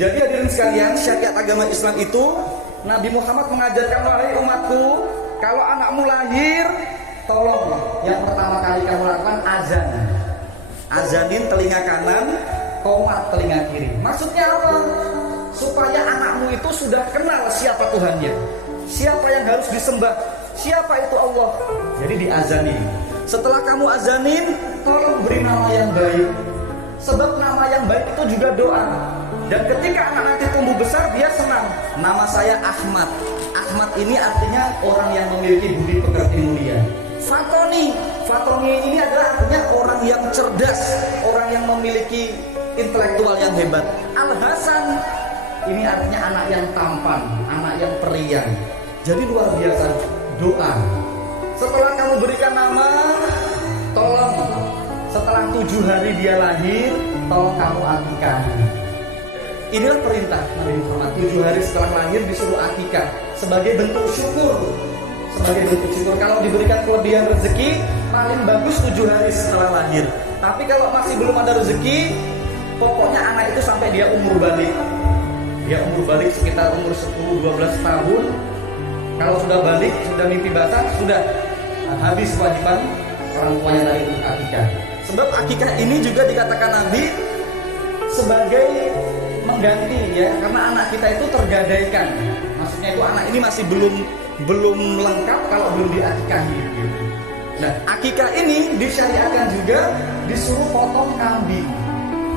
Jadi hadirin sekalian, syariat agama Islam itu Nabi Muhammad mengajarkan, wahai umatku, kalau anakmu lahir, tolong yang pertama kali kamu lakukan azan. Azanin telinga kanan, qomat telinga kiri. Maksudnya apa? Supaya anakmu itu sudah kenal siapa Tuhannya, siapa yang harus disembah, siapa itu Allah. Jadi diazanin. Setelah kamu azanin, tolong beri nama yang baik. Sebab nama yang baik itu juga doa. Dan ketika anak nanti tumbuh besar, dia senang. Nama saya Ahmad. Ahmad ini artinya orang yang memiliki budi pekerti mulia. Fatoni. Fatoni ini adalah artinya orang yang cerdas, orang yang memiliki intelektual yang hebat. Al-Hasan ini artinya anak yang tampan, anak yang periang. Jadi luar biasa doa. Setelah kamu berikan nama, tolong setelah 7 hari dia lahir, tolong kamu akikah. Inilah perintah Nabi Muhammad. 7 hari setelah lahir disuruh akikah sebagai bentuk syukur. Sebagai bentuk syukur. Kalau diberikan kelebihan rezeki, paling bagus 7 hari setelah lahir. Tapi kalau masih belum ada rezeki, pokoknya anak itu sampai dia umur balik. Dia umur balik sekitar umur 10-12 tahun. Kalau sudah balik, sudah mimpi basah, sudah habis kewajiban orang tuanya dari untuk akikah. Sebab akikah ini juga dikatakan Nabi sebagai mengganti, ya, karena anak kita itu tergadaikan. Maksudnya itu anak ini masih belum lengkap kalau belum diakikahi. Nah, akikah ini disyariatkan juga disuruh potong kambing.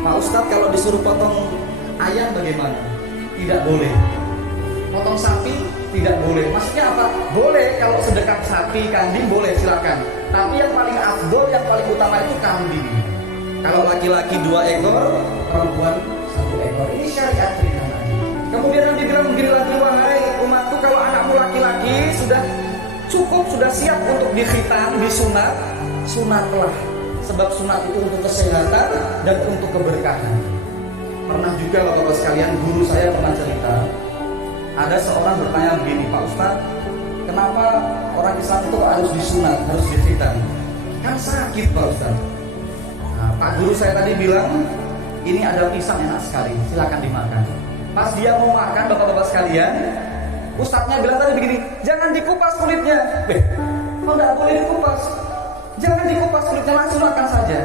Pak Ustadz, kalau disuruh potong ayam bagaimana? Tidak boleh. Potong sapi tidak boleh. Maksudnya apa? Boleh kalau sedekat sapi, kambing boleh, silakan. Tapi yang paling afdol, yang paling utama itu kambing. Kalau laki-laki 2 ekor, perempuan 1 ekor. Ini syariat cerita. Kemudian Nabi bilang begini lagi, wahai umatku, kalau anakmu laki-laki sudah cukup, sudah siap untuk dikhitan, disunat, sunatlah. Sebab sunat itu untuk kesehatan dan untuk keberkahan. Pernah juga bapak-bapak sekalian, guru saya pernah cerita, ada seorang bertanya begini, Pak Ustadz, kenapa orang Islam itu harus disunat, harus dikhitan? Kan sakit Pak Ustadz. Nah, Pak guru saya tadi bilang, ini ada pisang enak sekali, silakan dimakan. Pas dia mau makan, bapak-bapak sekalian, ustadznya bilang tadi begini, jangan dikupas kulitnya. Oh, enggak boleh dikupas. Jangan dikupas kulitnya, langsung makan saja.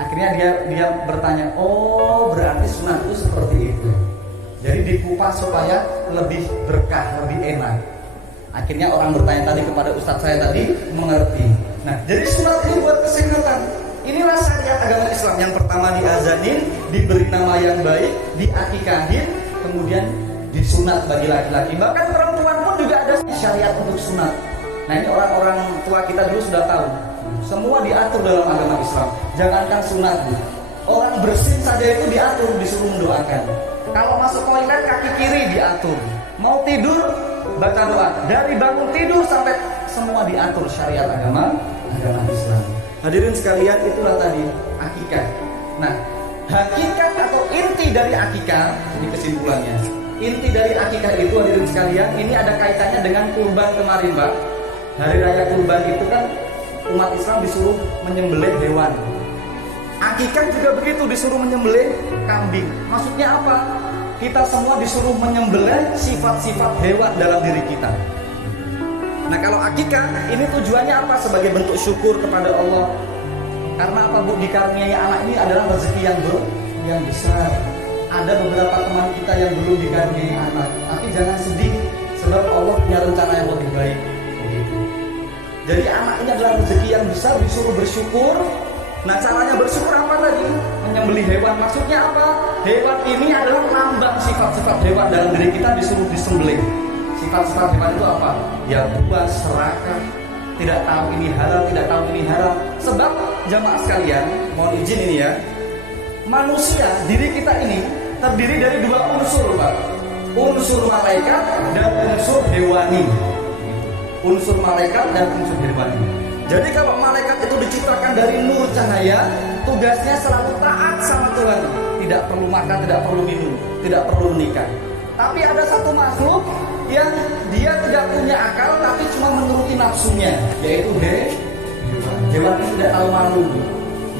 Akhirnya dia bertanya, oh berarti sunat itu seperti itu. Jadi dikupas supaya lebih berkah, lebih enak. Akhirnya orang bertanya tadi kepada ustadz saya tadi mengerti. Nah, jadi sunat ini buat kesehatan. Inilah syariat agama Islam. Yang pertama diazanin, diberi nama yang baik, diakikahin, kemudian disunat bagi laki-laki. Bahkan perempuan pun juga ada syariat untuk sunat. Nah, ini orang-orang tua kita dulu sudah tahu. Semua diatur dalam agama Islam. Jangankan sunat, orang bersin saja itu diatur, disuruh mendoakan. Kalau masuk toilet kaki kiri diatur. Mau tidur baca doa. Dari bangun tidur sampai semua diatur syariat agama Islam. Hadirin sekalian, itulah tadi akikah. Nah, hakikat atau inti dari akikah, ini kesimpulannya. Inti dari akikah itu hadirin sekalian, ini ada kaitannya dengan kurban kemarin, Pak. Hari raya kurban itu kan umat Islam disuruh menyembelih hewan. Akikah juga begitu, disuruh menyembelih kambing. Maksudnya apa? Kita semua disuruh menyembelih sifat-sifat hewan dalam diri kita. Nah, kalau akikah ini tujuannya apa? Sebagai bentuk syukur kepada Allah. Karena apa, Bu? Dikaruniai anak ini adalah rezeki yang besar. Ada beberapa teman kita yang belum dikaruniai anak, tapi jangan sedih, sebab Allah punya rencana yang lebih baik. Begitu. Jadi anak ini adalah rezeki yang besar, disuruh bersyukur. Nah, caranya bersyukur apa tadi? Menyembelih hewan. Maksudnya apa? Hewan ini adalah lambang sifat-sifat hewan dalam diri kita, disuruh disembelih. Sifat-sifat hewan itu apa? Ya puas, serakah, tidak tahu ini halal, tidak tahu ini haram. Sebab jamaah sekalian, mohon izin ini ya, manusia, diri kita ini terdiri dari 2 unsur, Pak. Unsur malaikat dan unsur hewani. Unsur malaikat dan unsur hewani. Jadi kalau malaikat itu diciptakan dari nur cahaya, tugasnya selalu taat sama Tuhan. Tidak perlu makan, tidak perlu minum, tidak perlu menikah. Tapi ada satu makhluk yang dia tidak punya akal, tapi cuma menuruti nafsunya, yaitu hewan ini tidak tahu malu.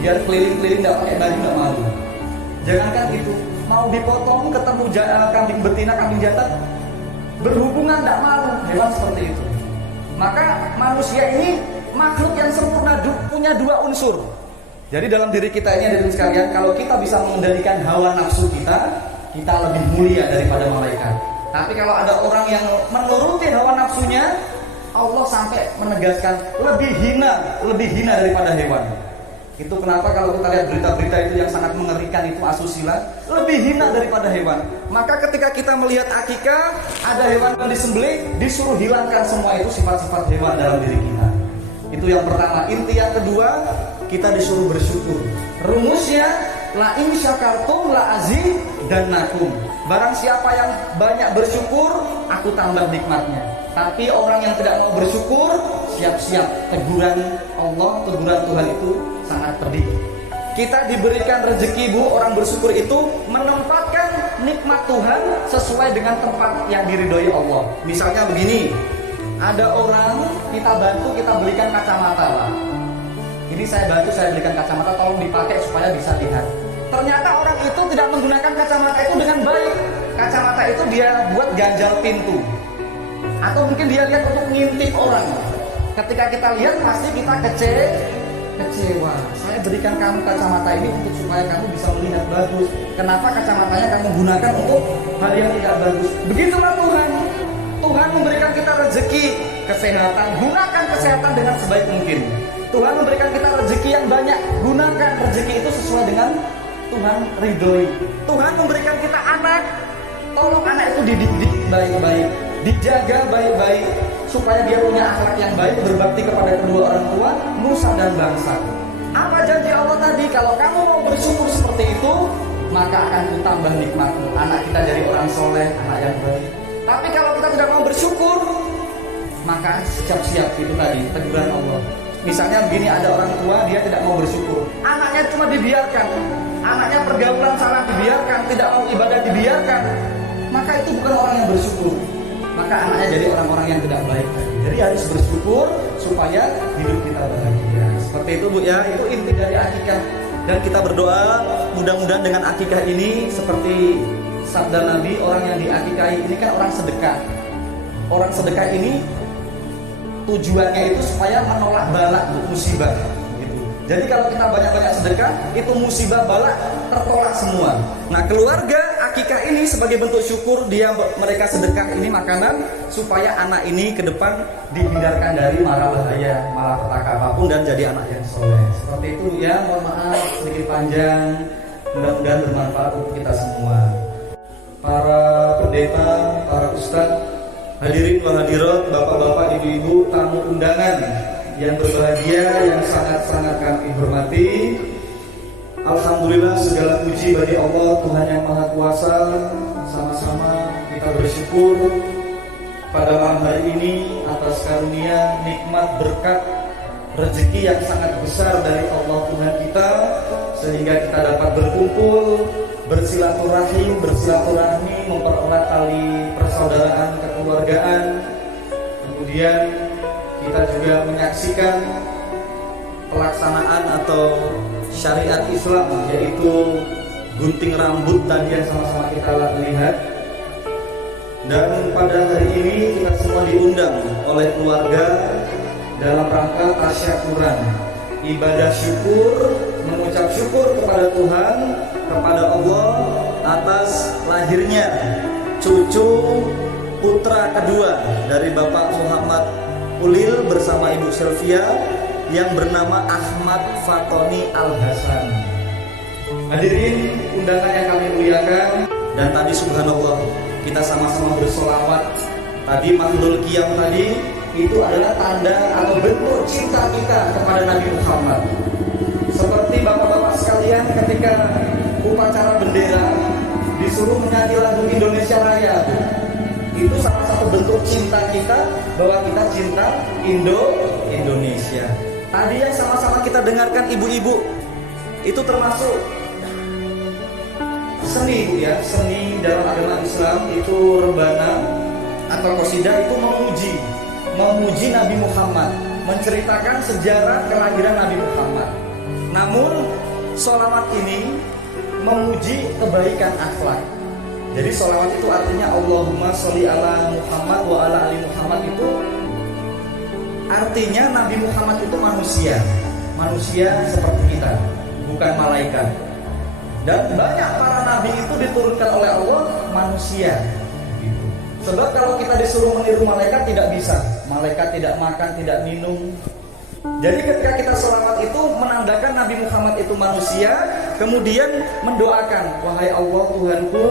Dia keliling-keliling tidak pakai baju, tidak malu. Jangankan itu, mau dipotong, ketemu kambing betina, kambing jantan, berhubungan tidak malu, hewan seperti itu. Maka manusia ini makhluk yang sempurna, punya dua unsur. Jadi dalam diri kita ini hadirin sekalian, kalau kita bisa mengendalikan hawa nafsu kita, kita lebih mulia daripada malaikat. Tapi kalau ada orang yang menuruti hawa nafsunya, Allah sampai menegaskan lebih hina daripada hewan. Itu kenapa kalau kita lihat berita-berita itu yang sangat mengerikan, itu asusila, lebih hina daripada hewan. Maka ketika kita melihat akikah, ada hewan yang disembelih, disuruh hilangkan semua itu sifat-sifat hewan dalam diri kita. Itu yang pertama. Inti yang kedua, kita disuruh bersyukur. Rumusnya, la in syakartum la azidannakum. Barang siapa yang banyak bersyukur, aku tambah nikmatnya. Tapi orang yang tidak mau bersyukur, siap-siap teguran Allah, teguran Tuhan itu sangat pedih. Kita diberikan rezeki, Bu, orang bersyukur itu menempatkan nikmat Tuhan sesuai dengan tempat yang diridhoi Allah. Misalnya begini, ada orang kita bantu, kita belikan kacamata, Pak. Ini saya belikan kacamata, tolong dipakai supaya bisa lihat. Ternyata orang itu tidak menggunakan kacamata itu dengan baik. Kacamata itu dia buat ganjal pintu, atau mungkin dia lihat untuk ngintip orang. Ketika kita lihat pasti kita kecewa. Saya berikan kamu kacamata ini untuk supaya kamu bisa melihat bagus. Kenapa kacamatanya kamu gunakan untuk hal yang tidak bagus? Begitulah Tuhan. Tuhan memberikan kita rezeki, kesehatan. Gunakan kesehatan dengan sebaik mungkin. Tuhan memberikan kita rezeki yang banyak. Gunakan rezeki itu sesuai dengan Tuhan ridhoi. Tuhan memberikan kita anak. Tolong anak itu dididik baik-baik, dijaga baik-baik, supaya dia punya akhlak yang baik, berbakti kepada kedua orang tua, nusa dan bangsa. Apa janji Allah tadi? Kalau kamu mau bersyukur seperti itu, maka akan ditambah nikmatmu. Anak kita jadi orang soleh, anak yang baik. Tapi kalau kita tidak mau bersyukur, maka siap-siap itu tadi teguran Allah. Misalnya begini, ada orang tua dia tidak mau bersyukur, anaknya cuma dibiarkan, anaknya pergaulan salah dibiarkan, tidak mau ibadah dibiarkan, maka itu bukan orang yang bersyukur. Maka anaknya jadi orang-orang yang tidak baik. Jadi harus bersyukur supaya hidup kita bahagia. Seperti itu, Bu, ya. Itu inti dari akikah. Dan kita berdoa mudah-mudahan dengan akikah ini seperti sabda Nabi, orang yang diakikahi ini kan orang sedekah. Orang sedekah ini tujuannya itu supaya menolak bala, musibah. Jadi kalau kita banyak-banyak sedekah, itu musibah bala tertolak semua. Nah, keluarga akikah ini sebagai bentuk syukur mereka sedekah ini makanan supaya anak ini ke depan dihindarkan dari mara bahaya, malapetaka apapun, dan jadi anak yang soleh. Seperti itu, ya. Mohon maaf sedikit panjang. Mudah-mudahan bermanfaat untuk kita semua. Para pendeta, para ustadz, hadirin wa hadirat, bapak-bapak, ibu-ibu, tamu undangan yang berbahagia, yang sangat-sangat kami hormati. Alhamdulillah, segala puji bagi Allah, Tuhan yang Maha Kuasa. Sama-sama kita bersyukur pada malam hari ini atas karunia, nikmat, berkat, rezeki yang sangat besar dari Allah Tuhan kita, sehingga kita dapat berkumpul, bersilaturahmi, mempererat tali persaudaraan, kekeluargaan. Kemudian kita juga menyaksikan pelaksanaan atau syariat Islam, yaitu gunting rambut tadi yang sama-sama kita lihat. Dan pada hari ini kita semua diundang oleh keluarga dalam rangka tasyakuran, ibadah syukur, mengucap syukur kepada Tuhan, kepada Allah atas lahirnya cucu putra kedua dari Bapak Muhammad Ulil bersama Ibu Sylvia yang bernama Ahmad Fatoni Al-Hasan. Hadirin undangan yang kami muliakan, dan tadi subhanallah kita sama-sama bersolawat. Tadi makhlul qiyam tadi itu adalah tanda atau bentuk cinta kita kepada Nabi Muhammad. Seperti bapak-bapak sekalian ketika upacara bendera disuruh menyanyi lagu Indonesia Raya, itu salah satu bentuk cinta kita bahwa kita cinta Indonesia. Tadi yang sama-sama kita dengarkan ibu-ibu itu termasuk seni, ya. Seni dalam agama Islam itu rebana atau qasidah, itu memuji Nabi Muhammad, menceritakan sejarah kelahiran Nabi Muhammad. Namun sholawat ini memuji kebaikan akhlak. Jadi sholawat itu artinya Allahumma sholli ala Muhammad wa ala ali Muhammad, itu artinya Nabi Muhammad itu manusia seperti kita, bukan malaikat. Dan banyak para nabi itu diturunkan oleh Allah manusia. Sebab kalau kita disuruh meniru malaikat tidak bisa. Malaikat tidak makan, tidak minum. Jadi ketika kita sholawat itu menandakan Nabi Muhammad itu manusia, kemudian mendoakan, wahai Allah Tuhanku,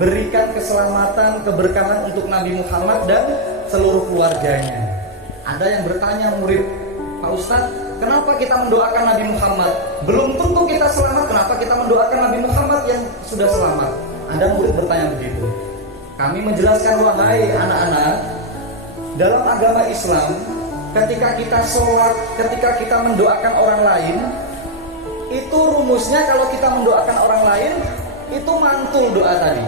berikan keselamatan, keberkahan untuk Nabi Muhammad dan seluruh keluarganya. Ada yang bertanya murid, Pak Ustadz, kenapa kita mendoakan Nabi Muhammad? Belum tentu kita selamat, kenapa kita mendoakan Nabi Muhammad yang sudah selamat? Ada murid bertanya begitu. Kami menjelaskan, wahai anak-anak, dalam agama Islam, ketika kita sholat, ketika kita mendoakan orang lain, itu rumusnya kalau kita mendoakan orang lain, itu mantul doa tadi.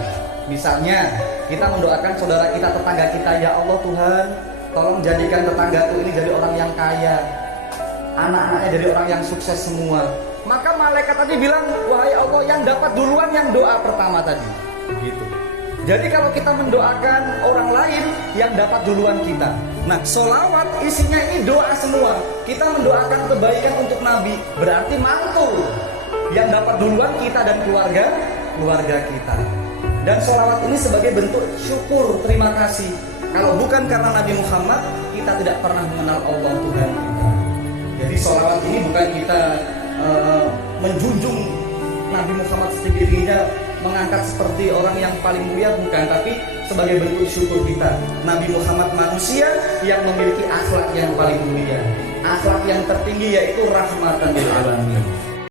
Misalnya, kita mendoakan saudara kita, tetangga kita, ya Allah Tuhan, tolong jadikan tetanggaku ini jadi orang yang kaya, anak-anaknya jadi orang yang sukses semua. Maka malaikat tadi bilang, wahai Allah, yang dapat duluan yang doa pertama tadi. Begitu. Jadi kalau kita mendoakan orang lain, yang dapat duluan kita. Nah, sholawat isinya ini doa semua. Kita mendoakan kebaikan untuk Nabi, berarti mantul. Yang dapat duluan kita dan keluarga kita. Dan sholawat ini sebagai bentuk syukur, terima kasih. Kalau bukan karena Nabi Muhammad, kita tidak pernah mengenal Allah Tuhan kita. Jadi sholawat ini bukan kita menjunjung Nabi Muhammad sendirinya, mengangkat seperti orang yang paling mulia, bukan, tapi sebagai bentuk syukur kita. Nabi Muhammad manusia yang memiliki akhlak yang paling mulia, akhlak yang tertinggi, yaitu rahmatan lil alamin.